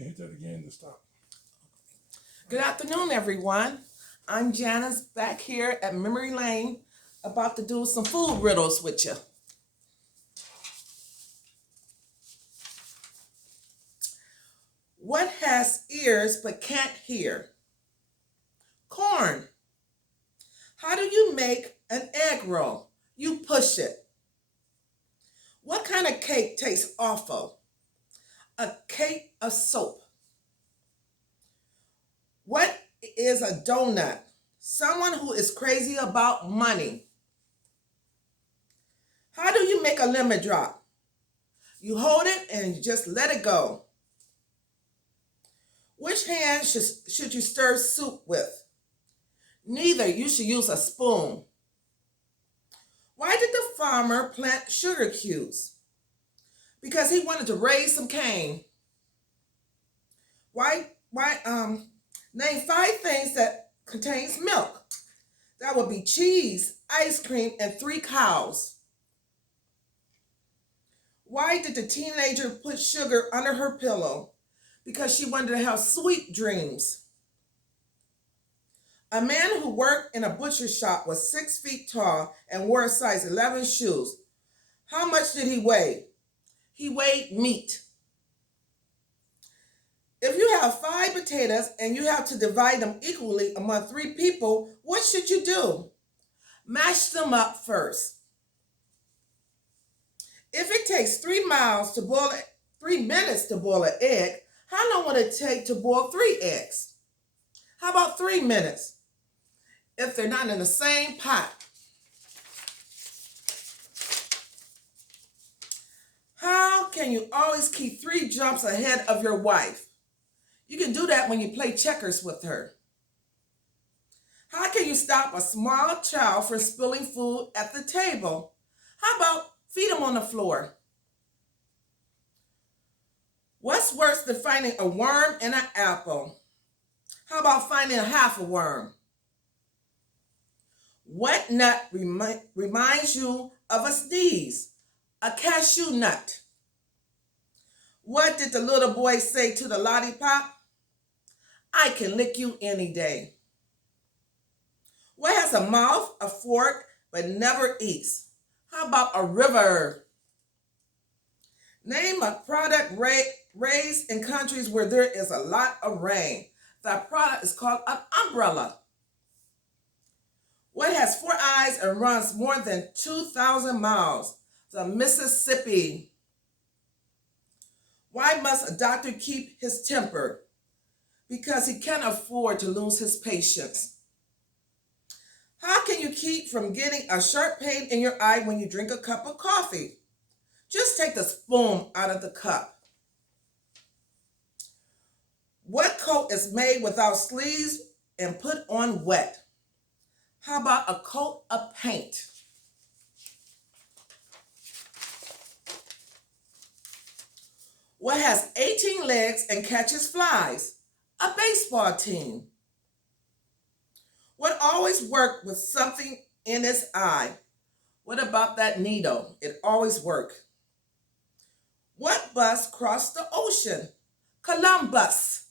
can hit that again to stop. Good afternoon, everyone. I'm Janis, back here at Memory Lane, about to do some food riddles with you. What has ears but can't hear? Corn. How do you make an egg roll? You push it. What kind of cake tastes awful? A cake of soap. What is a donut? Someone who is crazy about money. How do you make a lemon drop? You hold it and you just let it go. Which hand should you stir soup with? Neither. You should use a spoon. Why did the farmer plant sugar cubes? Because he wanted to raise some cane. Name 5 things that contains milk. That would be cheese, ice cream, and 3 cows. Why did the teenager put sugar under her pillow? Because she wanted to have sweet dreams. A man who worked in a butcher shop was 6 feet tall and wore a size 11 shoes. How much did he weigh? He weighed meat. If you have 5 potatoes and you have to divide them equally among 3 people, what should you do? Mash them up first. If it takes 3 minutes to boil an egg, how long would it take to boil 3 eggs? How about 3 minutes? If they're not in the same pot. How can you always keep 3 jumps ahead of your wife? You can do that when you play checkers with her. How can you stop a small child from spilling food at the table? How about feed them on the floor? What's worse than finding a worm in an apple? How about finding half a worm? What nut reminds you of a sneeze? A cashew nut. What did the little boy say to the lollipop? I can lick you any day. What has a mouth, a fork, but never eats? How about a river? Name a product raised in countries where there is a lot of rain. That product is called an umbrella. What has 4 eyes and runs more than 2,000 miles? The Mississippi. Why must a doctor keep his temper? Because he can't afford to lose his patience. How can you keep from getting a sharp pain in your eye when you drink a cup of coffee? Just take the spoon out of the cup. What coat is made without sleeves and put on wet? How about a coat of paint? What has 18 legs and catches flies? A baseball team. What always worked with something in its eye? What about that needle? It always worked. What bus crossed the ocean? Columbus.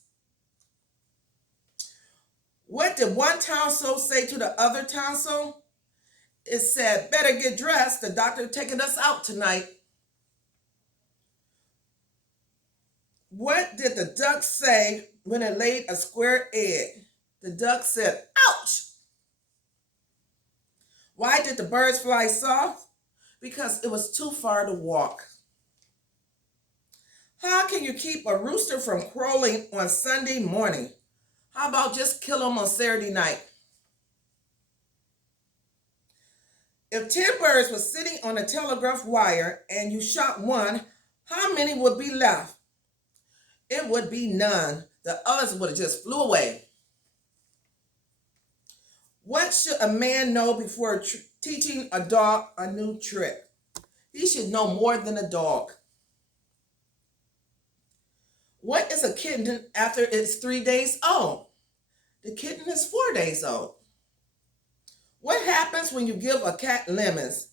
What did one townsol say to the other townsol? It said, better get dressed, the doctor taking us out tonight. What did the duck say when it laid a square egg? The duck said, ouch! Why did the birds fly soft? Because it was too far to walk. How can you keep a rooster from crowing on Sunday morning? How about just kill him on Saturday night? If 10 birds were sitting on a telegraph wire and you shot one, how many would be left? It would be none. The others would have just flew away. What should a man know before teaching a dog a new trick? He should know more than a dog. What is a kitten after it's 3 days old? The kitten is 4 days old. What happens when you give a cat lemons?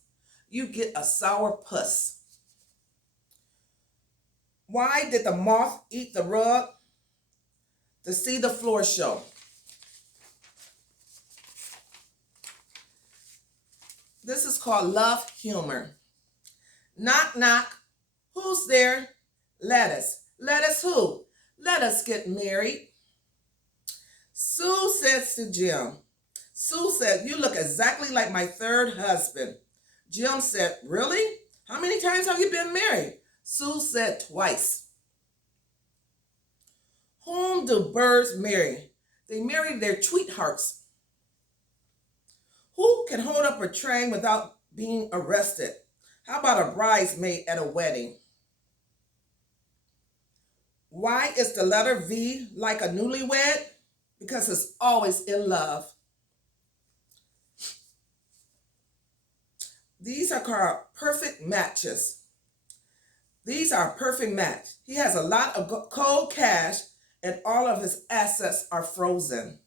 You get a sour puss. Why did the moth eat the rug? to see the floor show. This is called love humor. Knock, knock. Who's there? Lettuce. Lettuce who? Let us get married. Sue says to Jim. Sue said, you look exactly like my third husband. Jim said, really? How many times have you been married? Sue said, twice. Whom do birds marry? They marry their sweethearts. Who can hold up a train without being arrested? How about a bridesmaid at a wedding? Why is the letter V like a newlywed? Because it's always in love. These are called perfect matches. These are a perfect match. He has a lot of cold cash and all of his assets are frozen.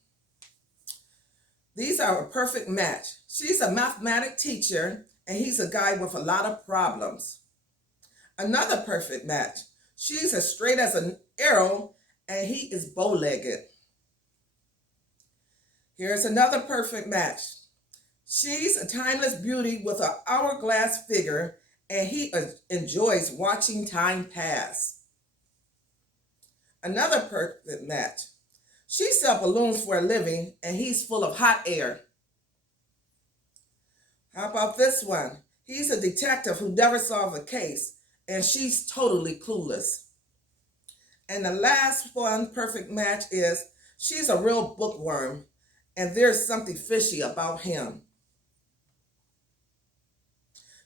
These are a perfect match. She's a mathematics teacher and he's a guy with a lot of problems. Another perfect match. She's as straight as an arrow and he is bow-legged. Here's another perfect match. She's a timeless beauty with an hourglass figure and he enjoys watching time pass. Another perfect match. She sells balloons for a living and he's full of hot air. How about this one? He's a detective who never solved a case and she's totally clueless. And the last one perfect match is she's a real bookworm and there's something fishy about him.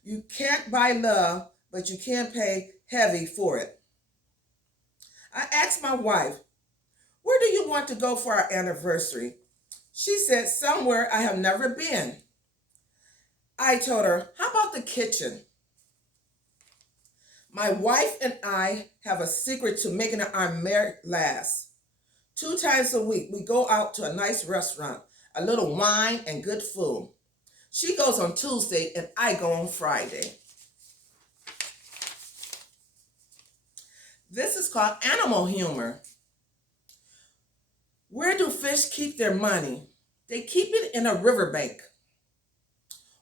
You can't buy love, but you can pay heavy for it. I asked my wife, where do you want to go for our anniversary? She said, somewhere I have never been. I told her, how about the kitchen? My wife and I have a secret to making our marriage last. 2 times a week, we go out to a nice restaurant, a little wine and good food. She goes on Tuesday and I go on Friday. This is called animal humor. Where do fish keep their money? They keep it in a riverbank.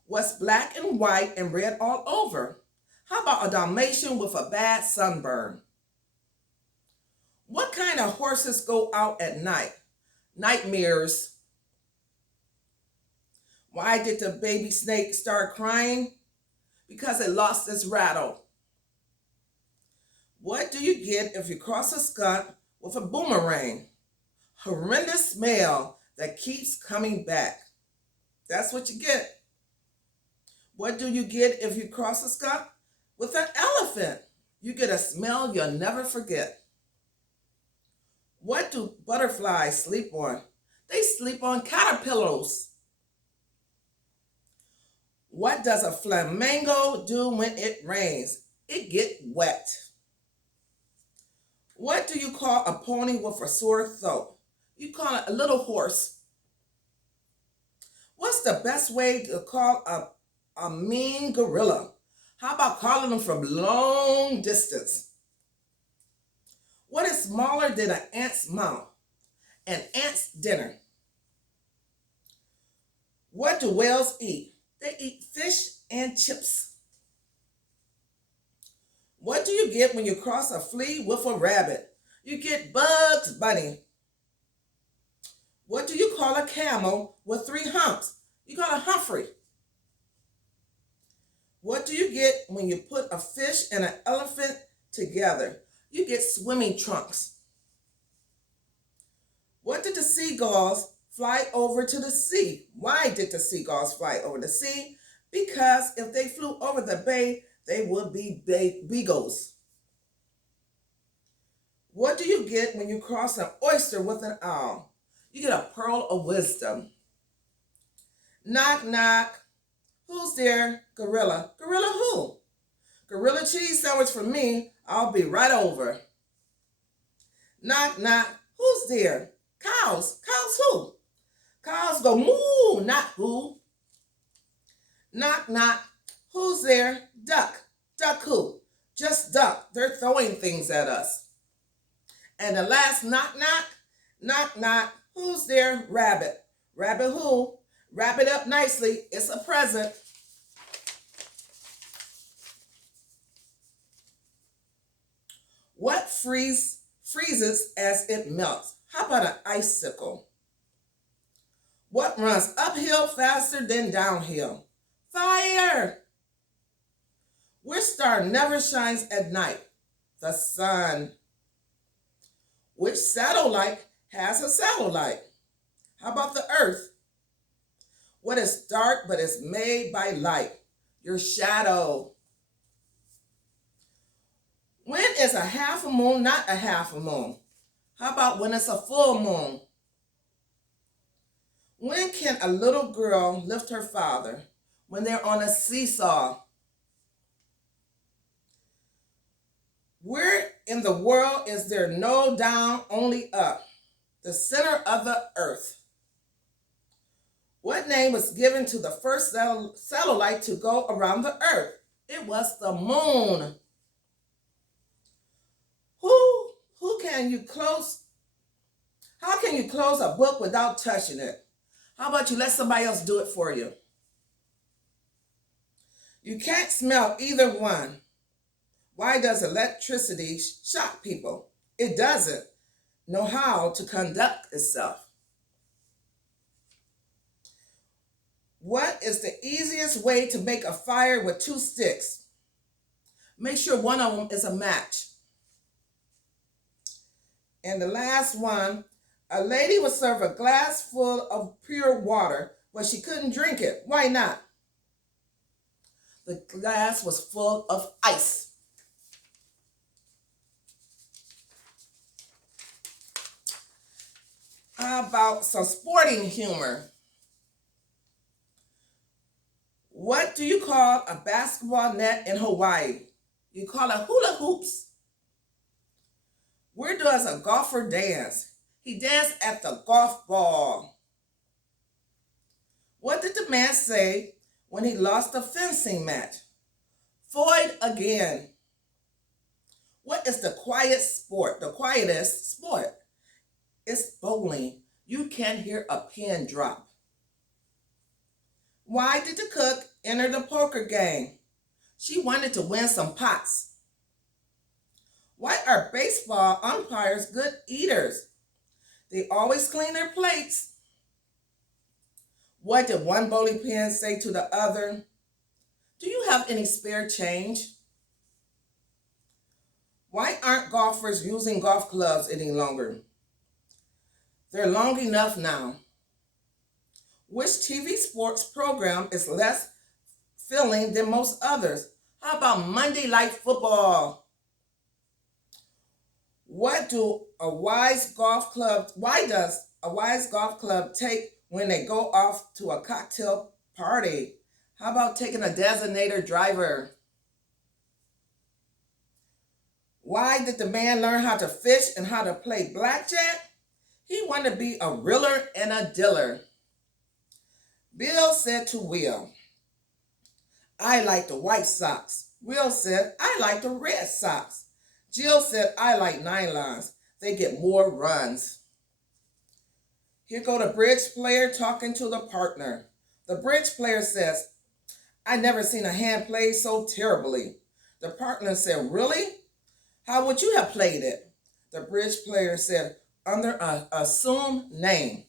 What's black and white and red all over? How about a Dalmatian with a bad sunburn? What kind of horses go out at night? Nightmares. Why did the baby snake start crying? Because it lost its rattle. What do you get if you cross a skunk with a boomerang? Horrendous smell that keeps coming back. That's what you get. What do you get if you cross a skunk with an elephant? You get a smell you'll never forget. What do butterflies sleep on? They sleep on caterpillars. What does a flamingo do when it rains? It gets wet. What do you call a pony with a sore throat? You call it a little horse. What's the best way to call a mean gorilla? How about calling them from long distance? What is smaller than an ant's mouth? An ant's dinner. What do whales eat? They eat fish and chips. What do you get when you cross a flea with a rabbit? You get Bugs Bunny. What do you call a camel with 3 humps? You call it Humphrey. What do you get when you put a fish and an elephant together? You get swimming trunks. What did the seagulls fly over to the sea? Why did the seagulls fly over the sea? Because if they flew over the bay, they would be beagles. What do you get when you cross an oyster with an owl? You get a pearl of wisdom. Knock, knock. Who's there? Gorilla. Gorilla who? Gorilla cheese sandwich for me. I'll be right over. Knock, knock. Who's there? Cows. Cows who? Cows go moo, not who. Knock, knock. Who's there? Duck. Duck who? Just duck. They're throwing things at us. And the last knock, knock. Knock, knock. Who's there? Rabbit. Rabbit who? Wrap it up nicely. It's a present. What freezes as it melts? How about an icicle? What runs uphill faster than downhill? Fire! Which star never shines at night? The sun. Which satellite has a satellite? How about the earth? What is dark but is made by light? Your shadow. When is a half a moon not a half a moon? How about when it's a full moon? When can a little girl lift her father? When they're on a seesaw. Where in the world is there no down, only up? The center of the earth. What name was given to the first satellite to go around the earth? It was the moon. Who can you close? How can you close a book without touching it? How about you let somebody else do it for you? You can't smell either one. Why does electricity shock people? It doesn't know how to conduct itself. What is the easiest way to make a fire with 2 sticks? Make sure one of them is a match. And the last one, a lady was served a glass full of pure water, but she couldn't drink it. Why not? The glass was full of ice. How about some sporting humor? What do you call a basketball net in Hawaii? You call it hula hoops. Where does a golfer dance? He danced at the golf ball. What did the man say when he lost a fencing match? Void again. What is the quietest sport? It's bowling. You can't hear a pin drop. Why did the cook enter the poker game? She wanted to win some pots. Why are baseball umpires good eaters? They always clean their plates. What did one bowling pin say to the other? Do you have any spare change? Why aren't golfers using golf clubs any longer? They're long enough now. Which TV sports program is less filling than most others? How about Monday Night Football? Why does a wise golf club take when they go off to a cocktail party? How about taking a designated driver? Why did the man learn how to fish and how to play blackjack? He wanted to be a reeler and a diller. Bill said to Will, I like the White Sox. Will said, I like the Red Sox. Jill said, I like nylons. They get more runs. Here go the bridge player talking to the partner. The bridge player says, I never seen a hand play so terribly. The partner said, really? How would you have played it? The bridge player said, under an assumed name.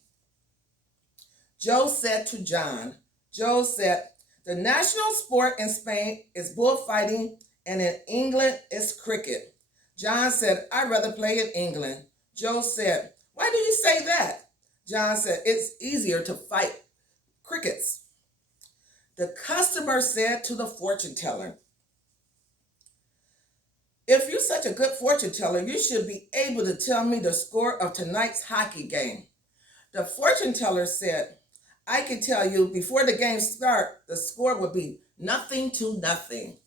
Joe said to John, Joe said, the national sport in Spain is bullfighting and in England is cricket. John said, I'd rather play in England. Joe said, why do you say that? John said, it's easier to fight crickets. The customer said to the fortune teller, if you're such a good fortune teller, you should be able to tell me the score of tonight's hockey game. The fortune teller said, I can tell you before the game starts, the score would be 0-0.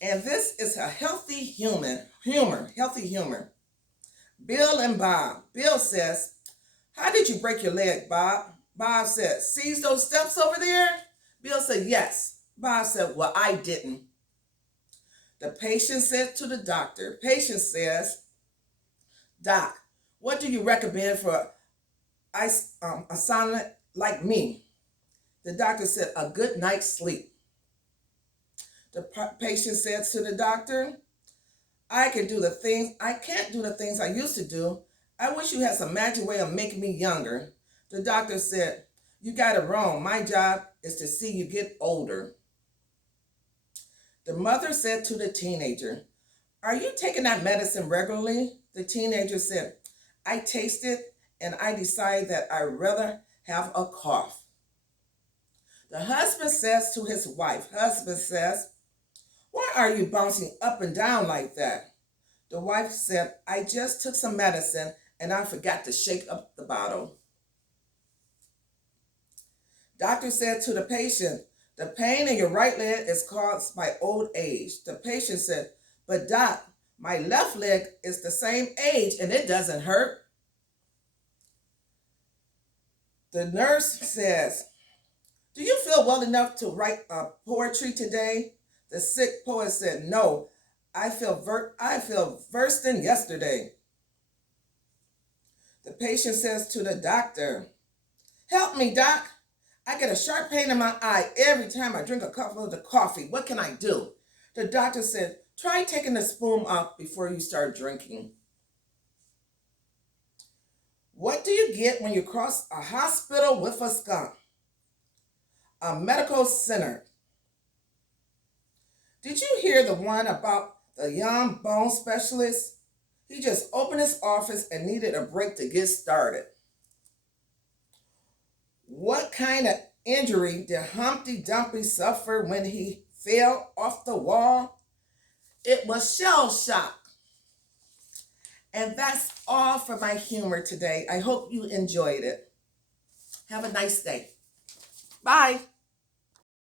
And this is a healthy humor. Bill and Bob. Bill says, how did you break your leg, Bob? Bob said, see those steps over there? Bill said, yes. Bob said, well, I didn't. The patient said to the doctor, patient says, Doc, what do you recommend for a silent like me? The doctor said, a good night's sleep. The patient said to the doctor, I can't do the things I used to do. I wish you had some magic way of making me younger. The doctor said, you got it wrong. My job is to see you get older. The mother said to the teenager, are you taking that medicine regularly? The teenager said, I taste it and I decide that I'd rather have a cough. The husband says to his wife, why are you bouncing up and down like that? The wife said, I just took some medicine and I forgot to shake up the bottle. Doctor said to the patient, the pain in your right leg is caused by old age. The patient said, but doc, my left leg is the same age and it doesn't hurt. The nurse says, do you feel well enough to write poetry today? The sick poet said, no, I feel worse than yesterday. The patient says to the doctor, help me, doc. I get a sharp pain in my eye every time I drink a cup of the coffee. What can I do? The doctor said, try taking the spoon off before you start drinking. What do you get when you cross a hospital with a skunk? A medical center. Did you hear the one about the young bone specialist? He just opened his office and needed a break to get started. What kind of injury did Humpty Dumpty suffer when he fell off the wall? It was shell shock. And that's all for my humor today. I hope you enjoyed it. Have a nice day. Bye.